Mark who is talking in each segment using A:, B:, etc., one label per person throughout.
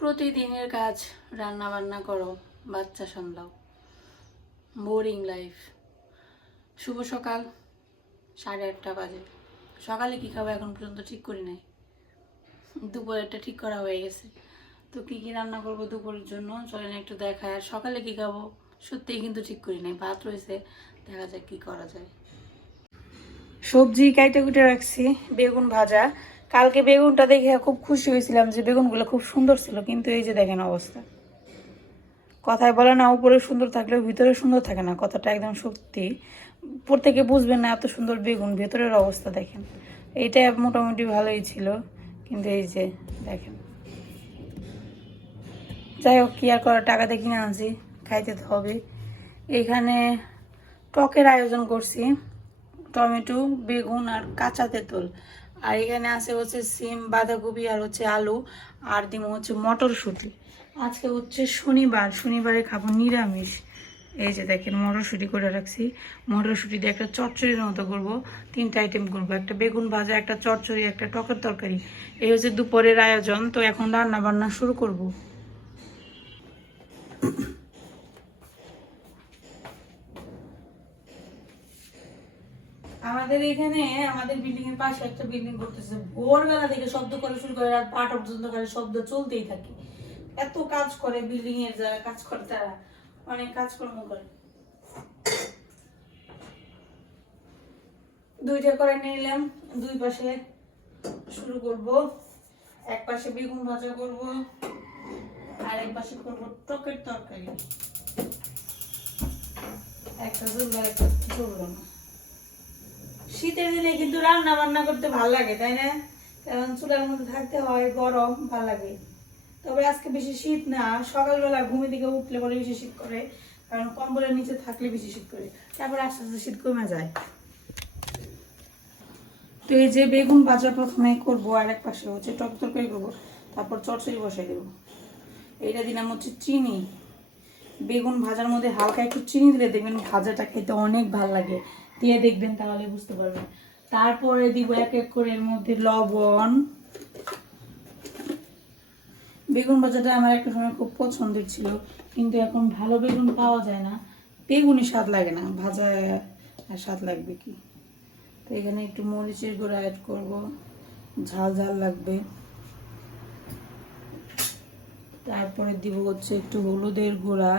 A: প্রতিদিনের কাজ রান্না বান্না করো, বাচ্চা সামলাও। Boring life. শুভ সকাল, সাড়ে আটটা বাজে। সকালে কী খাব এখন পর্যন্ত ঠিক করি নাই। দুপুরেরটা ঠিক করা হয়ে গেছে। তো কী কী রান্না করব দুপুরের জন্য চলেন একটু দেখায় আর সকালে কী খাব সত্যিই কিন্তু ঠিক করি নাই। ভাত রয়েছে, দেখা যাক কী করা যায়। সবজি কাইটে কুটে রাখছি, বেগুন ভাজা কালকে বেগুনটা দেখে খুব খুশি হয়েছিলাম যে বেগুনগুলো খুব সুন্দর ছিল, কিন্তু এই যে দেখেন অবস্থা। কথায় বলে না, উপরে সুন্দর থাকলেও ভিতরে সুন্দর থাকে না, কথাটা একদম সত্যি। থেকে বুঝবেন না এত সুন্দর বেগুন, ভেতরের অবস্থা দেখেন। এইটা মোটামুটি ভালোই ছিল, কিন্তু এই যে দেখেন। যাই হোক, কি আর করার, টাকা দিয়ে কিনে আনছি, খাইতে তো হবে। এইখানে টকের আয়োজন করছি, টমেটো, বেগুন আর কাঁচা তেঁতুল। আর এখানে আছে হচ্ছে সিম, বাঁধাকপি আর হচ্ছে আলু, আর দিব হচ্ছে মটরশুঁটি। আজকে হচ্ছে শনিবার, শনিবারে খাব নিরামিষ। এই যে দেখেন, মটরশুঁটি করে রাখছি। মটরশুঁটি দিয়ে একটা চচ্চড়ির মতো করব। তিনটা আইটেম করব। একটা বেগুন ভাজা, একটা চচ্চড়ি, একটা টকের তরকারি। এই হচ্ছে দুপুরের আয়োজন। তো এখন রান্না বান্না শুরু করব। আমাদের এখানে, আমাদের বিল্ডিং এর পাশে একটা বিল্ডিং করতেছে। ভোরবেলা থেকে শব্দ করে শুরু করে, রাত বারোটা পর্যন্ত করে, শব্দ চলতেই থাকে। এত কাজ করে বিল্ডিং এর যারা কাজ করে তারা অনেক কাজকর্ম করে। দুইটা করে নিলাম, দুই পাশে শুরু করব। এক পাশে বেগুন ভাজা করব, আর এক পাশে করব টকের তরকারি। একটা ঝুলবে একটা ঝুলবে না শীতের দিনে কিন্তু রান্না বান্না করতে ভালো লাগে, তাই না? কারণ চুলার মধ্যে থাকতে হয় গরম, ভালো লাগে। তবে আজকে বেশি শীত না, সকালবেলা ঘুমে দিকে উঠলে পরে বেশি শীত করে, কারণ কম্বলের নিচে থাকলে বেশি শীত করে। তারপর আস্তে আস্তে শীত কমে যায়। তো এই যে বেগুন ভাজা প্রথমে করব, আর এক পাশে হচ্ছে টক তরকারি করব, তারপর চটচড়ি বসাই দেবো। এইটা দিলাম হচ্ছে চিনি। বেগুন ভাজার মধ্যে হালকা একটু চিনি দিলে দেখবেন ভাজাটা খেতে অনেক ভালো লাগে। দিয়ে দেখবেন তাহলে বুঝতে পারবেন। তারপরে দিব এক এক করে এর মধ্যে লবণ। বেগুন ভাজাটা আমার একটা সময় খুব পছন্দের ছিল, কিন্তু এখন ভালো বেগুন পাওয়া যায় না। বেগুনই স্বাদ লাগে না, ভাজা আর স্বাদ লাগবে কি? তো এখানে একটু মরিচের গুঁড়া অ্যাড করব, ঝাল ঝাল লাগবে। তারপরে দিব হচ্ছে একটু হলুদের গুঁড়া।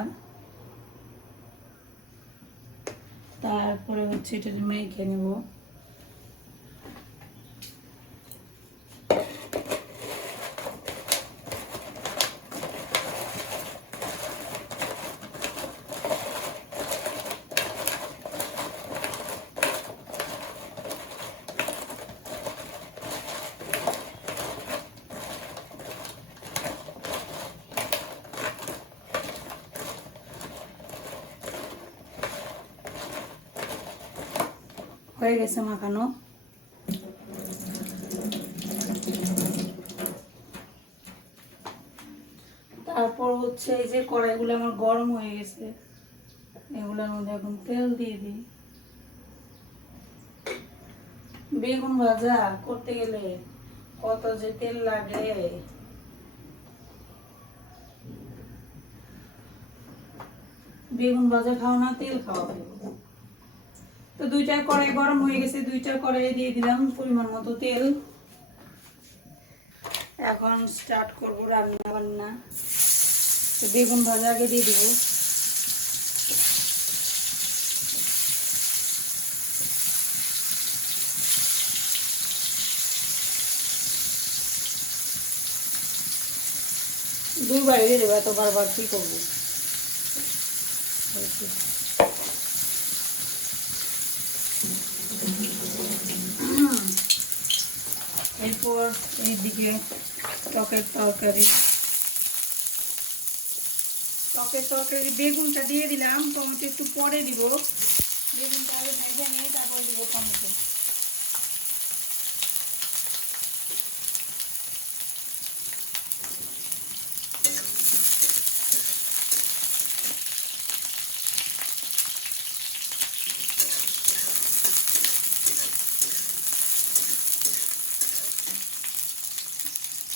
A: তারপরে হচ্ছে এটা মেখে নেব। হয়ে গেছে মাখানো। তারপর হচ্ছে এই যে কড়াইগুলো আমার গরম হয়ে গেছে, এগুলোর মধ্যে এখন তেল দিয়ে দিই। বেগুন ভাজা করতে গেলে কত যে তেল লাগে। বেগুন ভাজা খাও না, তেল খাওয়া তো দুইটা কড়াই গরম হয়ে গেছে, দুইটা কড়াই দিয়ে দিলাম পরিমাণ মতো তেল। এখন স্টার্ট করব রান্না বান্না। তো বেগুন ভাজা আগে দিয়ে দিব। দুইবার দিয়ে দেবো, এত বারবার কি করব? এরপর এইদিকে টকের তরকারি। টকের তরকারি বেগুনটা দিয়ে দিলাম, টমেটো একটু পরে দিব। বেগুনটা আগে ভেজে নিয়ে তারপরে দিব টমেটো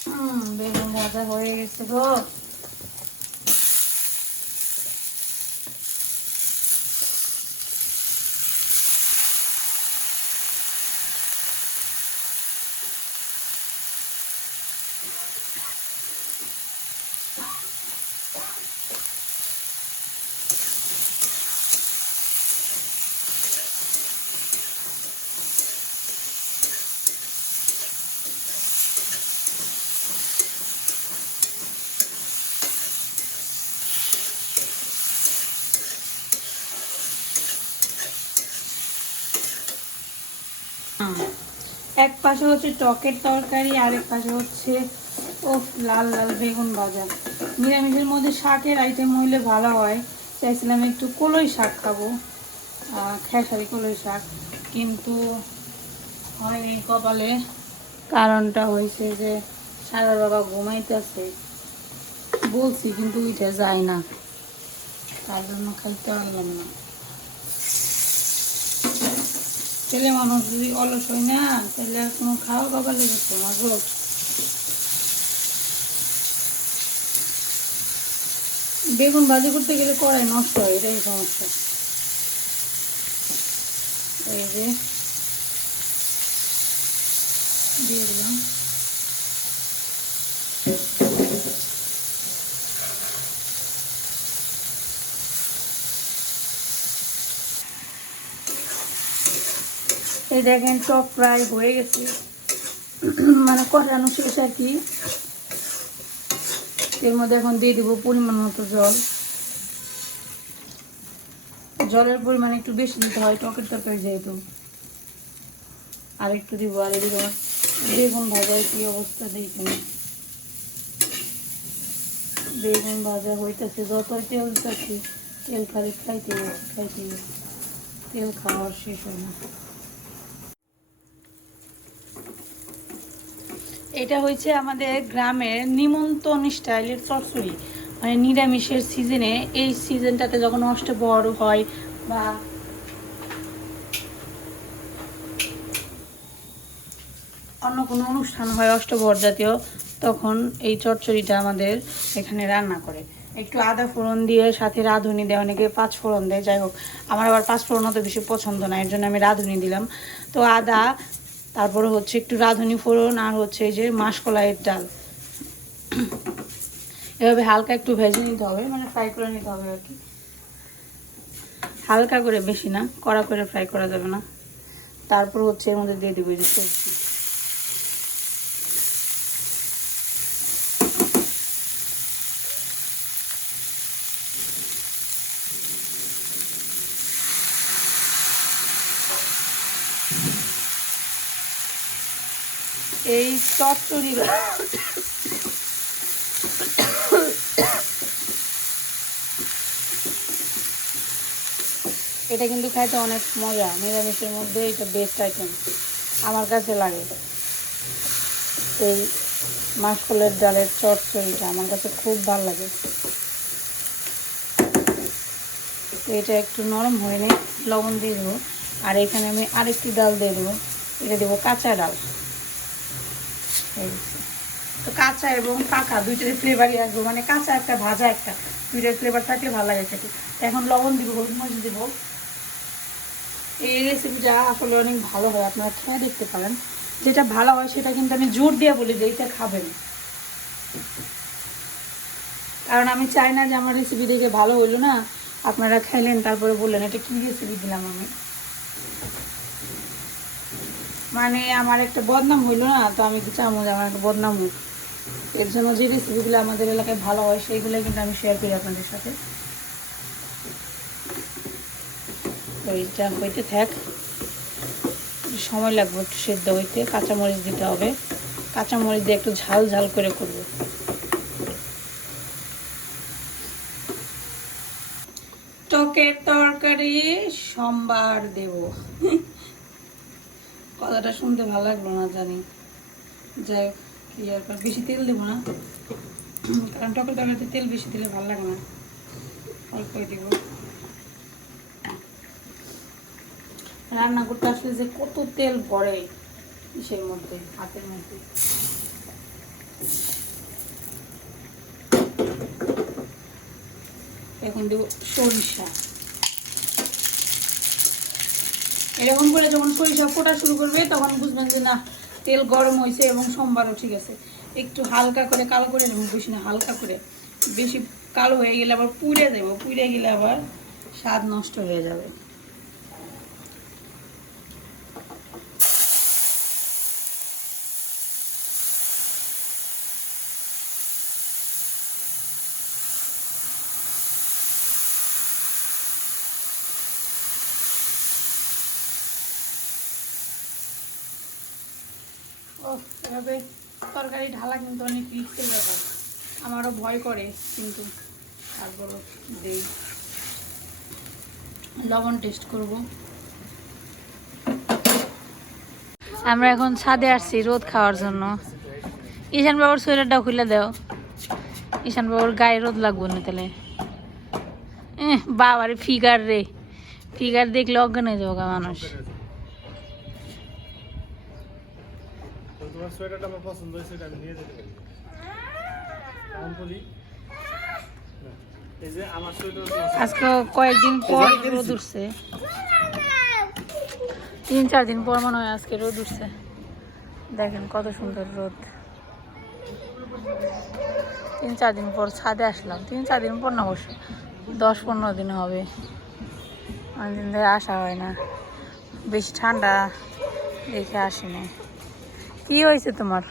A: হুম বেগুন ভাজা হয়ে গেছে গো এক পাশে হচ্ছে টকের তরকারি আর এক পাশে হচ্ছে ও লাল লাল বেগুন ভাজা। নিরামিষের মধ্যে শাকের আইটেম হইলে ভালো হয়। চাইছিলাম একটু কলই শাক খাব। খেসারি কলই শাক। কিন্তু হয়নি কপালে কারণটা হয়েছে যে সারা বাবা ঘুমাইতেছে। বলছি কিন্তু উঠে যায় না। তার জন্য খাইতে পারলাম না। ছেলে মানুষ যদি অলস হয় না, তাহলে আর কোনো খাওয়া খাবার লেগে তোমার রোগ বেগুন ভাজি করতে গেলে কড়াই নষ্ট হয়, এটাই সমস্যা। এই যে, দিয়ে দিলাম। এই দেখেন, টক প্রায় হয়ে গেছে। মানে কষানো শেষ আর কি। এর মধ্যে এখন দিয়ে দিব পরিমাণ মতো জল। জলের পরিমাণ একটু বেশি দিতে হয়, টকের তরকারি যেহেতু। আর একটু দিব, আর এদিকে বেগুন ভাজার কি অবস্থা দেখবেন বেগুন ভাজা হইতেছে, যতই তেল তেল খালি খাইতে খাইতে তেল খাওয়ার শেষ হয় না। এটা হচ্ছে আমাদের গ্রামের নিমন্ত্রণ স্টাইলের চচ্চড়ি মানে নিরামিষের সিজনে এই সিজনটাতে যখন অষ্টবড় হয় বা অন্য কোনো অনুষ্ঠান হয় অষ্টবর জাতীয়, তখন এই চচ্চড়িটা আমাদের এখানে রান্না করে। একটু আদা ফোড়ন দিয়ে, সাথে রাঁধুনি দেয়, অনেকে পাঁচ ফোড়ন দেয়, যাই হোক। আমার আবার পাঁচ ফোড়ন অত বেশি পছন্দ না, এর জন্য আমি রাঁধুনি দিলাম। তো আদা তারপরে হচ্ছে একটু রাঁধুনি ফোড়ন আর হচ্ছে এই যে মাসকলাইয়ের ডাল। এভাবে হালকা একটু ভেজে নিতে হবে মানে ফ্রাই করে নিতে হবে আর কি। হালকা করে বেশি না, কড়া করে ফ্রাই করা যাবে না। তারপর হচ্ছে এর মধ্যে দিয়ে দেবো যে সবজি এই চচ্চড়ি এটা কিন্তু খাইতে অনেক মজা, নিরামিষের মধ্যে এটা বেস্ট আইটেম আমার কাছে লাগে। এই মাসকলের ডালের চচ্চড়িটা আমার কাছে খুব ভালো লাগে। এটা একটু নরম হয়ে নেই, লবণ দিয়ে দেবো। আর এখানে আমি আরেকটি ডাল দিয়ে দেবো, এটা দেবো কাঁচা ডাল। তো কাঁচা এবং পাকা দুইটার ফ্লেভারই আসবে। মানে কাঁচা একটা, ভাজা একটা দুইটার ফ্লেভার থাকলে ভালো লাগে তো এখন লবণ দিব, হলুদ মরিচ দিব। এই রেসিপিটা আসলে অনেক ভালো হয়, আপনারা খেয়ে দেখতে পারেন। যেটা ভালো হয় সেটা কিন্তু আমি জোর দিয়ে বলি যে এইটা খাবেন। কারণ আমি চাই না যে আমার রেসিপি দেখে ভালো হইল না। আপনারা খাইলেন তারপরে বললেন, এটা কী রেসিপি দিলাম আমি? মানে আমার একটা বদনাম হইল না, তো আমি চাবো আমার একটা বদনাম হোক। এর জন্য যে রেসিপিগুলো আমাদের এলাকায় ভালো হয় সেইগুলো কিন্তু আমি শেয়ার করি আপনাদের সাথে। হইতে থাক সময় লাগবে একটু সেদ্ধ হইতে, কাঁচামরিচ দিতে হবে। কাঁচামরিচ দিয়ে একটু ঝাল ঝাল করে করব। টকের তরকারি, সোমবার দেব। কথাটা শুনতে ভালো লাগল না, জানি। যাই হোক, কি আর বেশি তেল দেবো না। কারণ টকের তরকারিতে তেল বেশি দিলে ভালো লাগে না। অল্পই দেবো। রান্না করতে আসলে যে কত তেল পড়ে ইসের মধ্যে, হাতের মধ্যে। এখন দেবো সরিষা। এরকম করে যখন সরিষা ফোটা শুরু করবে, তখন বুঝবেন যে না, তেল গরম হয়েছে এবং সোমবারও ঠিক আছে। একটু হালকা করে কালো করে নেব, বেশি না, হালকা করে। বেশি কালো হয়ে গেলে আবার পুড়ে দেবো, পুড়ে গেলে আবার স্বাদ নষ্ট হয়ে যাবে ও এভাবে তরকারি ঢালা কিন্তু অনেক রিস্কের ব্যাপার। আমারও ভয় করে, কিন্তু তারপরও দেই। লবণ টেস্ট করব। আমরা এখন ছাদে আসছি রোদ খাওয়ার জন্য। ঈশান বাবার সোয়েটারটা খুলে দাও। ঈশান বাবার গায়ে রোদ লাগবো না তাহলে। বাবারে ফিগার রে। ফিগার দেখলে অজ্ঞান হয়ে মানুষ।
B: সোয়েটারটা আমার পছন্দ হয়েছে এটা আমি নিয়ে যেতে পারি। কেমন বলি এই যে আমার সোয়েটার
A: আজকে কয়েকদিন পর রোদ উঠছে। তিন চার দিন পর মনে হয় আজকে রোদ উঠছে। দেখেন কত সুন্দর রোদ। তিন চার দিন পর ছাদে আসলাম। তিন চার দিন পর না অবশ্য। দশ পনেরো দিন হবে। অনেকদিন ধরে আসা হয় না। বেশি ঠান্ডা দেখে আসি না কি হয়েছে তোমার?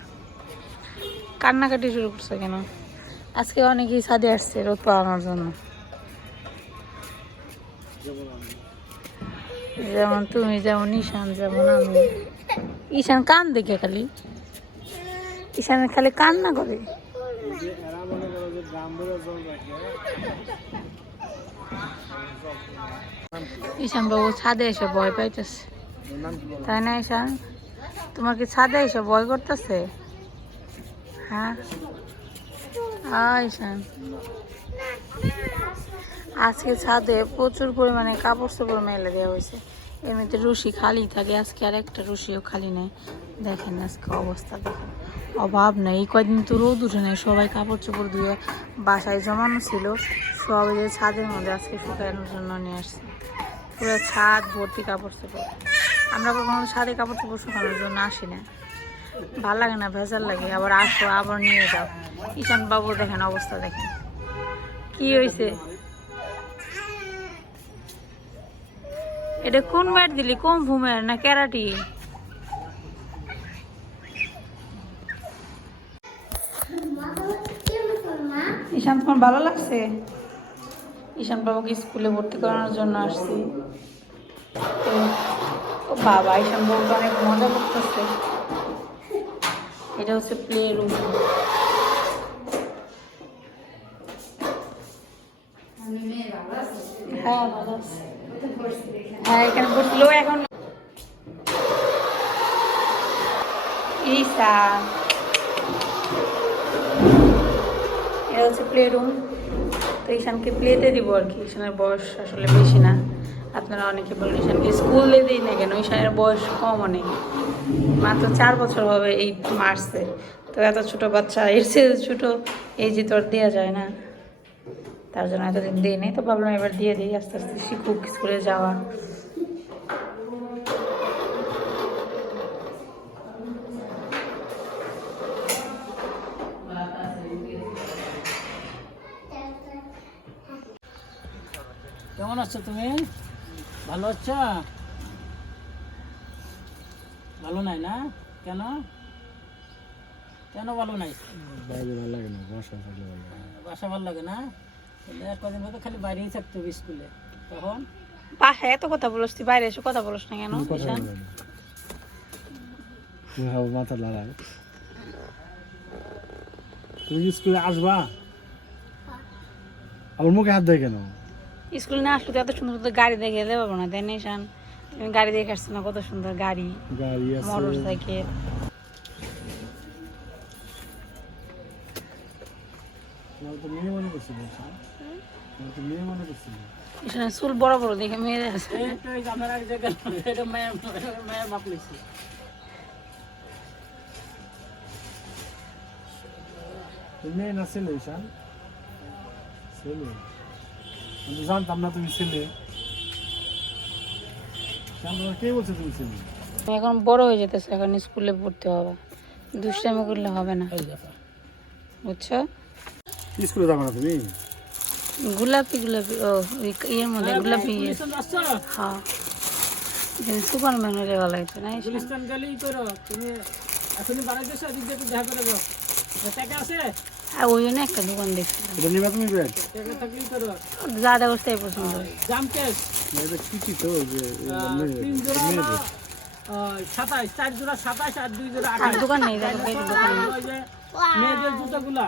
A: কান্নাকাটি শুরু করছ কেন? আজকে অনেকেই ছাদে আসছে রোদ পাওয়ানোর জন্য।
B: যেমন
A: তুমি, যেমন ঈশান, যেমন আমি। ঈশান কান দেখে খালি। ঈশানের খালি কান্না করে। ঈশান বাবু ছাদে এসে ভয় পাইতেছে। তাই না, ঈশান? তোমার কি ছাদে এসে ভয় করতেছে? হ্যাঁ? আজকে ছাদে প্রচুর পরিমাণে কাপড় চোপড় মেলে দেওয়া হয়েছে। এমনিতে রুশি খালি থাকে, আজকে আর একটা রুশিও খালি নেই। দেখেন আজকে অবস্থা, দেখেন। অভাব নেই। এই কয়দিন তো রোদ উঠে নেই, সবাই কাপড় চোপড় ধুয়ে বাসায় জমানো ছিল। সব যে ছাদের মধ্যে আজকে শুকানোর জন্য নিয়ে আসছে। পুরো ছাদ ভর্তি কাপড় চোপড়। আমরা কখনো ছাদে কাপড় চোপড় শুকানোর জন্য আসি না। ভালো লাগে না, ভেজাল লাগে। আবার আসো, আবার নিয়ে যাও। ঈশান বাবু, দেখেন অবস্থা দেখেন। কি হয়েছে এটা কোন ম্যাট দিলি? কোন ভূমের না ক্যারাটি? ঈশান, তোমার ভালো লাগছে? ঈশান বাবুকে স্কুলে ভর্তি করানোর জন্য আসছি। ও বাবা ঈশান বাবু অনেক মজা করতেছে। এটা হচ্ছে প্লে রুম হ্যাঁ ভালো হ্যাঁ এখানে বসল এখন ঈশা এটা হচ্ছে প্লে রুম তো ঈশানকে প্লেতে দিব আর কি। ঈশানের বয়স আসলে বেশি না। আপনারা অনেকে বলেন ঈশানকে স্কুলে দিই না কেন? ঈশানের বয়স কম অনেক। মাত্র চার বছর হবে এই মার্চে। তো এত ছোট বাচ্চা, এর চেয়ে ছোটো এই যে তোর দেওয়া যায় না। তার জন্য এতদিন দিই নেই। তো ভাবলাম এবার দিয়ে দিই, আস্তে আস্তে শিখুক স্কুলে যাওয়া।
C: কেমন আছো তুমি? ভালো আছো? ভালো নাই না? কেন? কেন ভালো নাই?
B: বাইরে ভালো লাগে না বসা থাকলে ভালো লাগে।
C: বাসা ভালো লাগে না? তাহলে কদিন মতো খালি বাইরেই থাকতে হবে স্কুলে। তখন?
A: বাসায় এত কথা তুই বাইরে এসে কথা বলস না কেন? ঈশান?
B: তুমি খাব মাথা লড়াই তুমি স্কুলে আসবা? আমার মুখে হাত দেয় কেন?
A: স্কুলে না আসলে তো এত সুন্দর সুন্দর গাড়ি দেখে যেতে পারব না তাই না ঈশান? তুমি গাড়ি দেখে আসছো না কত সুন্দর গাড়ি
B: গাড়ি আছে।
A: মোটর সাইকেল
B: মনে মনে
A: চুল বড় বড় দেখে মেয়েদের আছে।
B: মেয়ে না ছেলে ঈশান? ছেলে। আমি জানতাম না তুমি ছেলে। কে বলছে তুমি ছেলে?
A: এখন বড় হয়ে যেতেছে এখন স্কুলে পড়তে হবে। দুষ্টামি করলে হবে না। বুঝছ?
B: স্কুলে যাব না তুমি?
A: গোলাপি গোলাপি ও ইয়ের মধ্যে গোলাপি ইয়ে। হ্যাঁ। সুপারম্যান হলে ভালো হতো না
C: গুলিস্তান গেলে করো। তুমি এখনই বাড়াই দিছো দিয়ে দেখা করে যাও। টাকা আছে?
A: আর ওই জন্য একটা দোকান দেখছিলাম
B: এটা নিবা তুমি ব্যাগ?
C: টাকা থাকলেই করো
A: পছন্দ
C: জাম কেস
B: এটা কি কি তো
C: তিন জোড়া না চার জোড়া সাতাশ আর দুই জোড়া
A: আর দোকান নেই দোকান নেই।
C: মেয়েদের জুতোগুলা।